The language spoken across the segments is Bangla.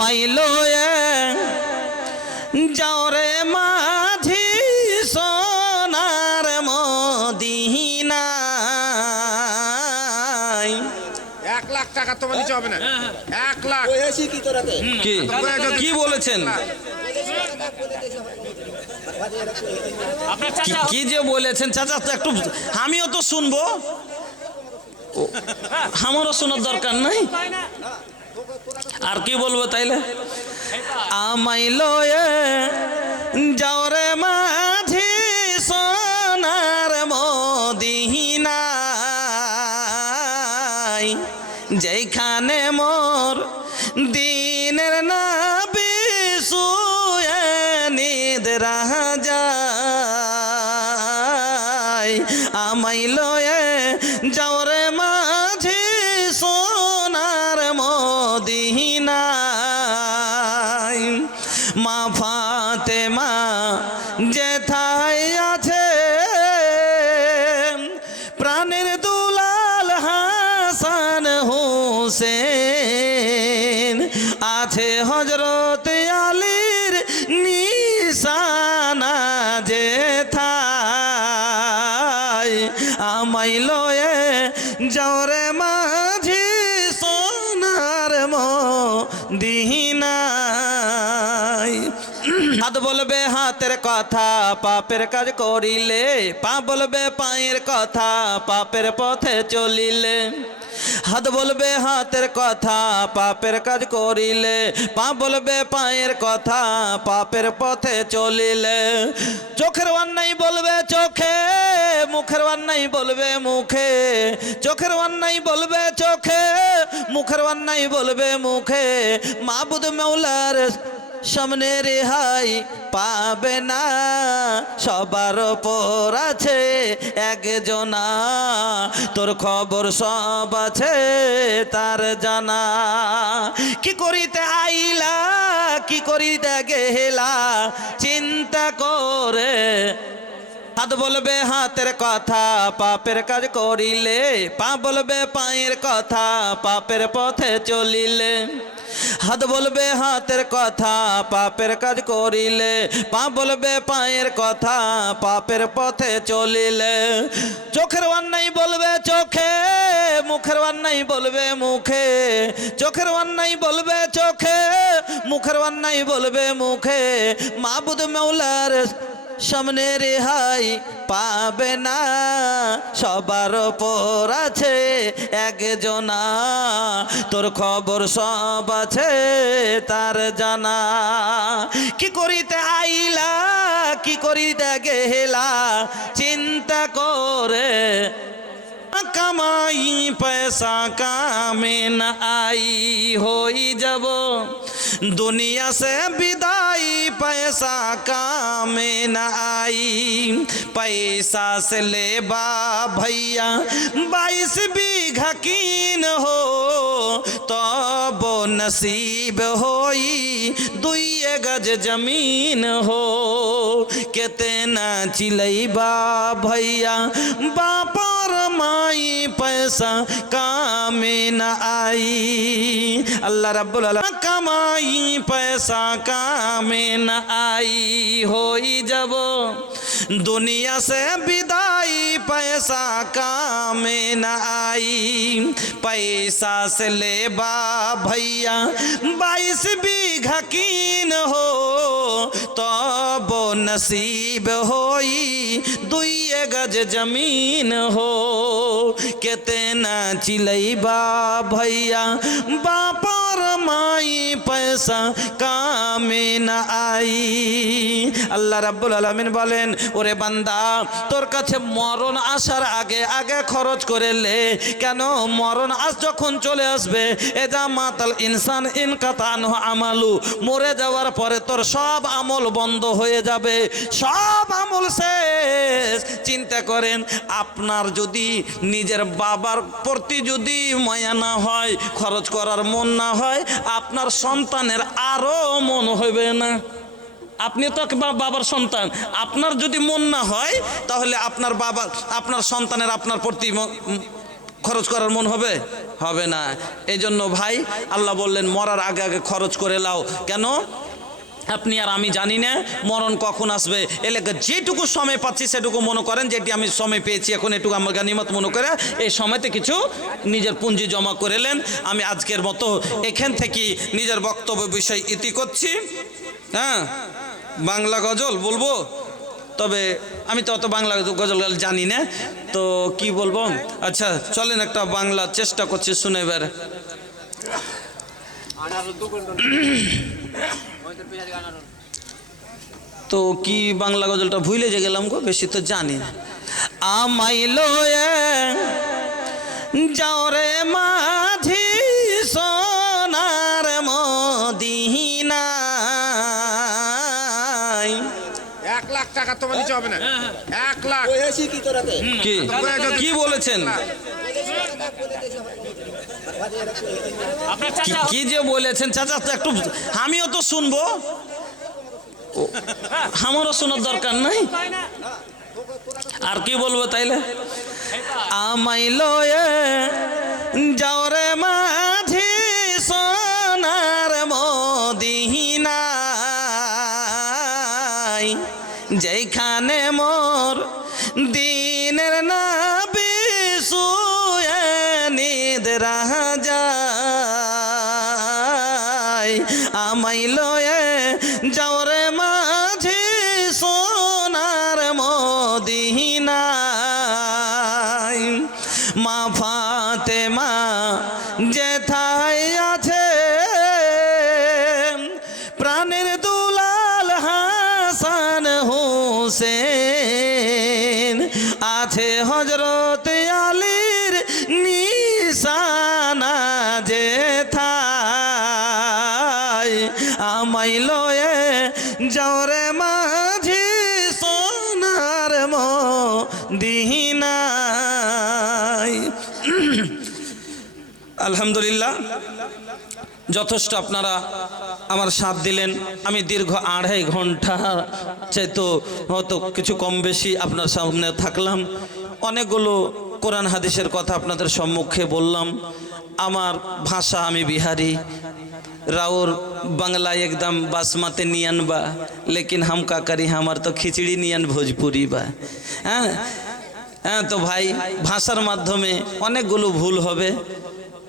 আমায় লয়ে যাও রে মাঝি সোনার মদিনায়। 1 লাখ টাকা তোমার নিচে হবে না। 1 লাখ কি বলেছেন? কি যে বলেছেন চাচা, তো একটু আমিও তো শুনবো, আমারও শোনার দরকার নাই। আর কি বলবো তাইলে? আমায় লয়ে যাও রে মাঝি সোনার মদিনায়, যেখানে মোর দিনের নবী শুয়ে নিদ্রা যায়। আমায় লয়ে যাও রে মাঝি সোনার মদিনায়। মা ফাতেমা যেথায় আছে, প্রাণের দুলাল হাসান হোসেন আছে, হযরত আলীর নিশানা যেথায়। আমায় লয়ে যাও রে মাঝি সোনার মদিনায়। হাত বলবে হাতের কথা, পাপের কাজ করিলে, পা বলবে পায়ের কথা, পাপের পথে চলিলে। হাত বলবে হাতের কথা, পাপের কাজ করিলে, পা বলবে পায়ের কথা, পাপের পথে চলিলে। চোখের অন্যায় বলবে চোখে, মুখের অন্যায় বলবে মুখে, চোখের অন্যায় বলবে চোখে, মুখের অন্যায় বলবে মুখে। মাবুদ মৌলার সামনে রেহাই পাবে না, সবার ওপর আছে একজনা, তোর খবর সব আছে তার জানা। কি করিতে আইলা, কি করিতে গেলা, চিন্তা করে। হাত বলবে হাতের কথা, পাপের কাজ করিলে, পা বলবে পায়ের কথা, পাপের পথে চলিলে। হাত বলবে হাতের কথা, পাপের কাজ করিলে, পা বলবে পায়ের কথা, পাপের পথে চলিলে। চোখের অন্যায় বলবে চোখে, মুখের অন্যায় বলবে মুখে, চোখের অন্যায় বলবে চোখে, মুখের অন্যায় বলবে মুখে। মাবুদ মৌলার সামনে রেহাই পাবে না, সবার ওপর আছে একজনা, তোর খবর সব আছে তার জানা। কি করিতে আইলা, কি করিতে গেলা, চিন্তা করে। কামাই পয়সা কামে না আই, হই যাব दुनिया से विदाई, पैसा काम न आई। पैसा से ले बा भैया 22 बीघा कीन हो, तो वो नसीब होई 2 गज जमीन हो। कितना चिलैबा भैया बापर माई, पैसा काम न आई। अल्लाह रब्बुल आलमीन कमाई पैसा कामे न आई, होई जब दुनिया से विदाई, पैसा कामे न आई। पैसा से ले बा भैया 22 बीघा कीन हो, तो वो नसीब होई 2 गज जमीन हो। कितना चिलैबा भैया बापर माई, पैसा कामे ना आई। আল্লাহ রাব্বুল আলামিন বলেন, ওরে বান্দা, তোর কাছে মরণ আসার আগে আগে খরচ করে লে। কেন? মরণ আজ যখন চলে আসবে, এদা মাতাল ইনসান ইনকাতান আমালু, মরে যাওয়ার পরে তোর সব আমল বন্ধ হয়ে যাবে, সব আমল শেষ। চিন্তা করেন, আপনার যদি নিজের বাবার প্রতি যদি মায়া না হয়, খরচ করার মন না হয়, আপনার সন্তানের আরো মন হবে না। আপনি তো বাবার সন্তান, আপনার যদি মন না হয়, তাহলে আপনার বাবা, আপনার সন্তানের আপনার প্রতি খরচ করার মন হবে? হবে না। এই জন্য ভাই আল্লাহ বললেন মরার আগে আগে খরচ করে লাও। কেন? আপনি আর আমি জানি না মরণ কখন আসবে। এলাকা যেটুকু সময় পাচ্ছি সেটুকু মনে করেন যেটি আমি সময় পেয়েছি এখন এটুকু আমার গানিমত মনে করে এই সময়তে কিছু নিজের পুঁজি জমা করেলেন। আমি আজকের মতো এখান থেকে নিজের বক্তব্য বিষয় ইতি করছি। হ্যাঁ, বাংলা গজল বলবো, তবে আমি তো অত বাংলা গজল জানি না, তো কি বলবো। আচ্ছা চলেন একটা বাংলা চেষ্টা করছি শুনে এবার। তো কি বাংলা গজলটা ভুলে যে গেলাম গো, বেশি তো জানি না। আমায় লয়ে যাও রে মাঝি সোনার মদিনায়। 1,00,000 টাকা তোমার নিচে হবে না। 1,00,000 কি কি বলেছেন? কি যে বলেছেন চাচা, তো একটু আমিও তো শুনবো, আমারও শোনার দরকার নাই। আর কি বলবো তাইলে? আমায় লয়ে যাও রে মাঝি সোনার মদিনায়, যেখানে মোর দিনের নবী শুয়ে নিদ্রা যায়। আমায় লয়ে যাও রে মাঝি সোনার মদিনায়। মা ফাতেমা যেথায় আছে প্রাণের দুলাল হাসান হোসেন, আছে হযরত আলীর নিশানা যেথায়। আমায় লয়ে যাও রে মাঝি সোনার মদিনায়। আলহামদুলিল্লাহ, যথেষ্ট আপনারা আমার সাথ দিলেন। আমি দীর্ঘ 2.5 ঘন্টা চাইতো হয়তো কিছু কম বেশি আপনার সামনে থাকলাম। অনেকগুলো কোরআন হাদিসের কথা আপনাদের সম্মুখে বললাম। আমার ভাষা আমি বিহারি, राउर बांग्ला एकदम बासमती नियन बा, लेकिन हम का करी हमार तो खिचड़ी नियन भोजपुरी बा। हाँ हाँ, तो भाई भाषार माध्यमे अनेकगुलो भूल होबे।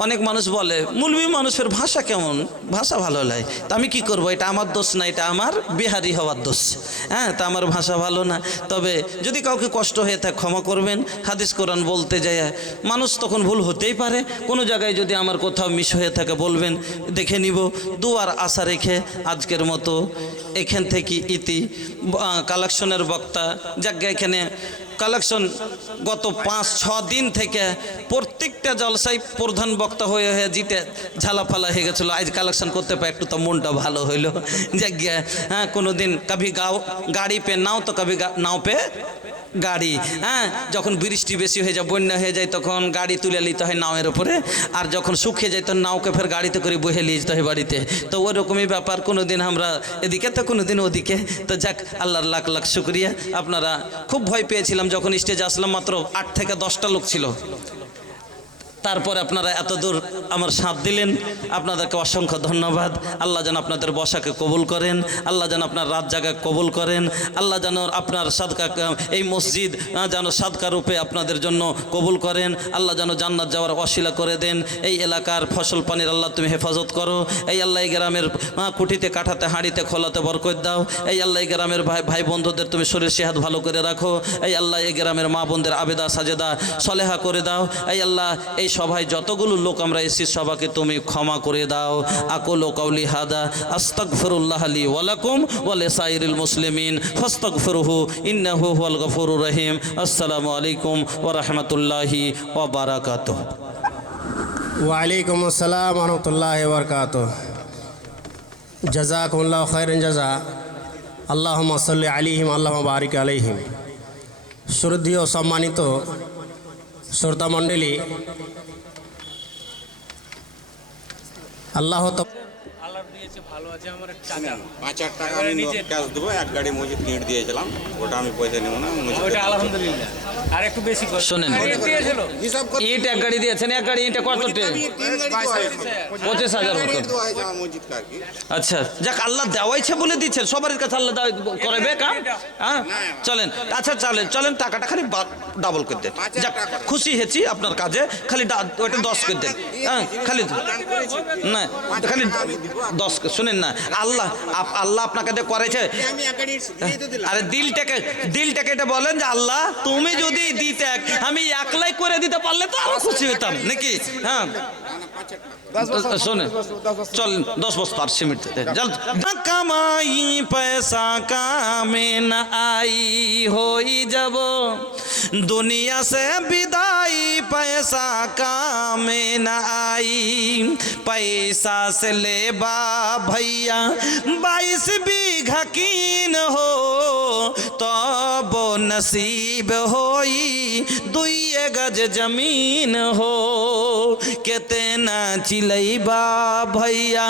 অনেক মানুষ বলে মুলবি মানুষের ভাষা কেমন, ভাষা ভালো লাগে, তা আমি কি করব, এটা আমার দোষ না, এটা আমার বিহারি হওয়ার দোষ। হ্যাঁ, তা আমার ভাষা ভালো না। তবে যদি কাউকে কষ্ট হয়ে থাকে ক্ষমা করবেন। হাদিস কোরআন বলতে যায় মানুষ তখন ভুল হতেই পারে, কোনো জায়গায় যদি আমার কোথাও মিস হয়ে থাকে বলবেন, দেখে নিব। দুয়ার আশা রেখে আজকের মতো এখান থেকে ইতি। কালেকশনের বক্তা যাকে এখানে কালেকশন গত 5-6 দিন থেকে প্রত্যেকটা জলসায় প্রধান বক্তা হয়ে হয়ে জিতে ঝালাফালা হয়ে গেছিলো। আজ কালেকশন করতে পারে একটু তো মনটা ভালো হইলো। জায়গা হ্যাঁ, কোনো দিন কবি গাড়ি পে নাও তো কবি নাও পে গাড়ি। হ্যাঁ, যখন বৃষ্টি বেশি হয়ে যায়, বন্যা হয়ে যায়, তখন গাড়ি তুলে নিতে হয় নাওয়ের উপরে, আর যখন শুকিয়ে যায় তখন নাওকে ফের গাড়িতে করে বহে নিয়ে যেতে হয় বাড়িতে। তো ওরকমই ব্যাপার, কোনো দিন আমরা এদিকে তো কোনো দিন ওদিকে। তো যাক, আল্লাহর লাখ লাখ শুক্রিয়া। আপনারা খুব ভয় পেয়েছিলাম যখন স্টেজে আসলাম, মাত্র 8 থেকে 10টা লোক ছিল। তারপরে আপনারা এত দূর আমার সাথ দিলেন, আপনাদেরকে অসংখ্য ধন্যবাদ। আল্লাহ যেন আপনাদের বসাকে কবুল করেন, আল্লাহ যেন আপনার রাত জাগা কবুল করেন, আল্লাহ যেন আপনার সাদকা এই মসজিদ যেন সাদকা রূপে আপনাদের জন্য কবুল করেন, আল্লাহ যেন জান্নাত যাওয়ার ওয়াসিলা করে দেন। এই এলাকার ফসল পানির আল্লাহ তুমি হেফাজত করো। এই আল্লাহ এই গ্রামের কুঠিতে কাঠাতে হাঁড়িতে খোলাতে বরকত দাও। এই আল্লাহ এই গ্রামের ভাই বন্ধুদের তুমি শরীর সেহাত ভালো করে রাখো। এই আল্লাহ এই গ্রামের মা বোনদের আবেদা সাজেদা সলেহা করে দাও। এই আল্লাহ এই সভায় যতগুলো লোক আমরা এসেছি সবাইকে তুমি ক্ষমা করে দাও। আকুলু কাউলি হাদা আস্তাগফিরুল্লাহ লি ওয়া লাকুম ওয়া লিসাইরিল মুসলিমিন ফাস্তাগফিরুহু ইন্নাহু হুয়াল গফুরুর রহিম। আসসালামু আলাইকুম ওয়া রাহমাতুল্লাহি ওয়া বারাকাতুহু। ওয়া আলাইকুম আসসালাম ওয়া রাহমাতুল্লাহি ওয়া বারাকাতুহু। জাযাকুমুল্লাহু খাইরান জাযা। আল্লাহুম্মা সাল্লি আলাইহিম আল্লাহুম্মা বারিক আলাইহিম। শ্রদ্ধেয় সম্মানিত শ্রোতা মণ্ডলী, আল্লাহ 5,000 টাকা আমি ক্যাশ দেবো, এক গাড়ি মসজিদ ইট দিয়েছিলাম, ওটা আমি পয়সা নেবো না। আলহামদুলিল্লাহ আর একটু বেশি করে শোনেন, হিসাব করতে ইট এক গাড়ি দিয়েছেন, এক গাড়ি ইটে কত আমি 3 গাড়ি দেওয়া হয়েছে। 25,000 মতো। দেওয়া হয়েছে আমার মসজিদ আর কি। আচ্ছা যাক, আল্লাহ দেওয়াইছে বলে দিচ্ছেন, সবার কাছে আল্লাহ করাবে কাম। হ্যাঁ চলেন, আচ্ছা চলেন চলেন, টাকাটা খালি ডাবল করে দেন। যাক খুশি হয়েছি আপনার কাজে, খালি ওইটা 10 করে দেন। হ্যাঁ খালি না, খালি 10 শুনেন না, আল্লাহ আল্লাহ আপনাকে দিয়ে করেছে। আমি এক গাড়ি দিয়ে তো দিলাম। আরে দিলটাকে এটা বলেন যে আল্লাহ তুমি যদি দিতে, আমি একলাই করে দিতে পারলে তো আরো খুশি হতাম নাকি। হ্যাঁ শোনেন, চল 10 বস্তা আর সিমেন্ট জল কামাই পয়সা কামে না আই হই যাব দুনিয়া সে বিদাই পয়সা কামে না আই पैसा से लेबा भैया 22 बीघा कीन हो तब नसीब होई 2 गज जमीन हो केतना चिलैबा भैया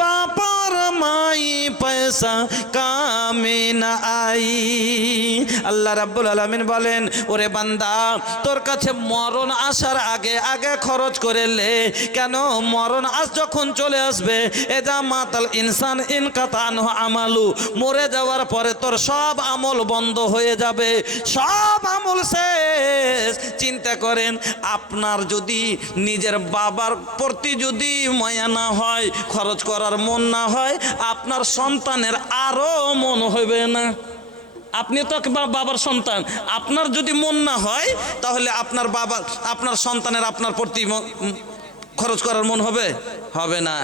बापर माई पैसा कामे न आई। আল্লাহ রাব্বুল আলামিন বলেন, ওরে বান্দা তোর কাছে মরণ আসার আগে আগে খরচ করে লে, কেন মরণ আজ যখন চলে আসবে এজা মাতাল ইনসান ইনকাতানহু আমালু, মরে যাওয়ার পরে তোর সব আমল বন্ধ হয়ে যাবে, সব আমল শেষ। চিন্তা করেন, আপনার যদি নিজের বাবার প্রতি যদি মায়া না হয়, খরচ করার মন না হয়, আপনার সন্তানের আরো মন হবে না। আপনি তো বাবার সন্তান, আপনার যদি মন না হয় তাহলে আপনার বাবা আপনার সন্তানের আপনার প্রতি খরচ করার মন হবে হবে না।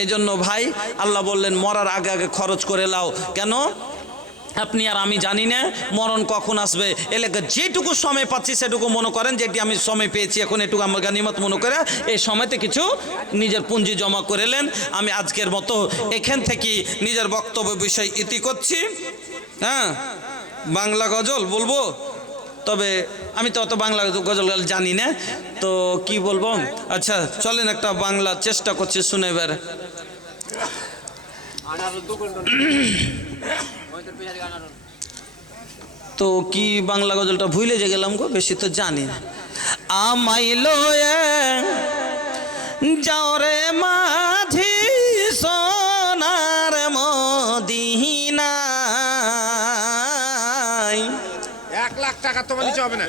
এই জন্য ভাই আল্লাহ বললেন মরার আগে আগে খরচ করে লাও। কেন? আপনি আর আমি জানি না মরণ কখন আসবে। এলাকা যেটুকু সময় পাচ্ছি সেটুকু মনে করেন, যেটি আমি সময় পেয়েছি এখন এটুকু আমার গানিমত মনে করে এই সময়তে কিছু নিজের পুঁজি জমা করেলেন। আমি আজকের মতো এখান থেকে নিজের বক্তব্য বিষয় ইতি করছি। হ্যাঁ বাংলা গজল বলবো, তবে আমি তো অত বাংলা গজল জানি না, তো কি বলবো। আচ্ছা চলেন একটা বাংলা চেষ্টা করছি শুনে এবার। তো কি বাংলা গজলটা ভুলে যে গেলাম গো, বেশি তো জানি না। আমাইলো যাও রে মাঝি সোনার মদিনা, 1,00,000 টাকা তোমার নিচে হবে না।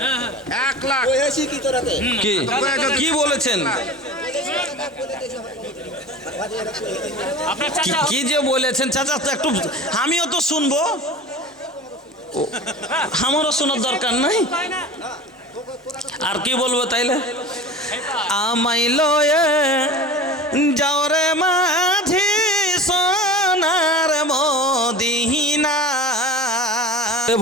1,00,000 কি বলেছেন? কি যে বলেছেন চাচা, তো একটু আমিও তো শুনবো, আমারও শোনার দরকার নাই। আর কি বলবো তাইলে? আমাই লয়ে যাও রে মাঝি সোনার মদিনা,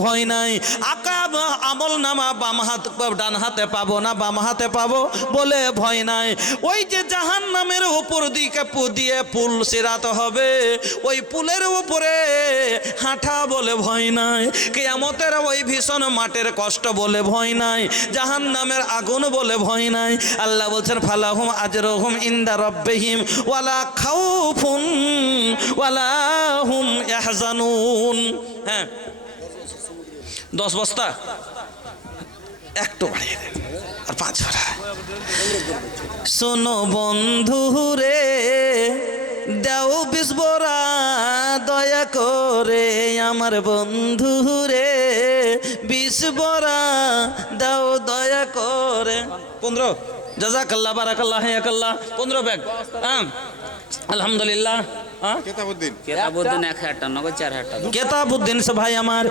ভয় নাই আকাব আমল নামা বাম হাত ডান হাতে পাবো না বাম হাতে পাবো বলে ভয় নাই। ওই যে জাহান্নামের উপর দিকে দিয়ে পুল সিরাত হবে, ওই পুলের উপরে হাঁটা বলে ভয় নাই। কিয়ামতের ওই ভীষণ মাঠের কষ্ট বলে ভয় নাই, জাহান্নামের আগুন বলে ভয় নাই। আল্লাহ বলছেন ফালাহুম আজরুহুম ইনদা রাব্বিহিম ওয়ালা খাউফুন ওয়ালা হুম ইয়াহজানুন। হ্যাঁ 10 বস্তা একটু বাড়িয়ে দেন আর 5 ছড়া। শোনো বন্ধু রে দাও 20 বড়া দয়া করে, আমার বন্ধু রে 20 বড়া দাও দয়া করে। 15 জাযাকাল্লাহ বারাকাল্লাহ হায়াকাল্লাহ 15 ব্যাগ। হ্যাঁ আলহামদুলিল্লাহ। কেতাবউদ্দিন 1000 টাকা নগদ 4000 টাকা। কেতাবউদ্দিন সে ভাই আমার